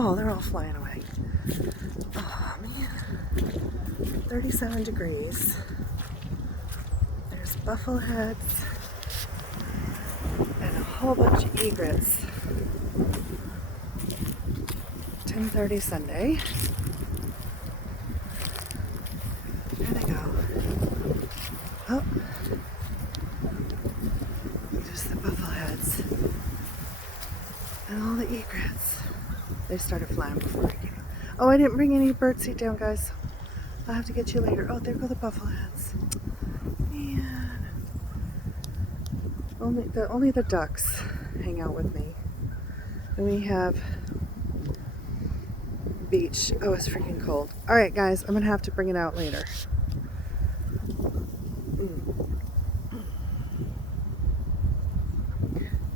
Oh, they're all flying away. Oh, man. 37 degrees. There's buffleheads and a whole bunch of egrets. 10:30 Sunday. There they go. Oh, there's the buffleheads and all the egrets. They started flying before I came. Oh, I didn't bring any birdseed down, guys. I'll have to get you later. Oh, there go the buffleheads. Man. Only the ducks hang out with me. And we have beach. Oh, it's freaking cold. All right, guys, I'm gonna have to bring it out later.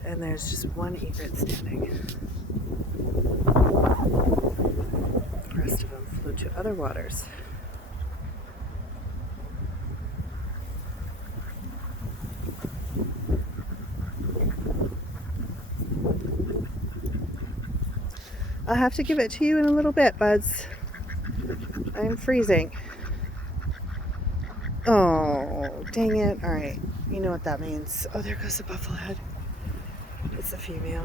And there's just one egret standing. The rest of them flew to other waters. I'll have to give it to you in a little bit, buds. I'm freezing. Oh, dang it. All right. You know what that means. Oh, there goes the bufflehead. It's a female.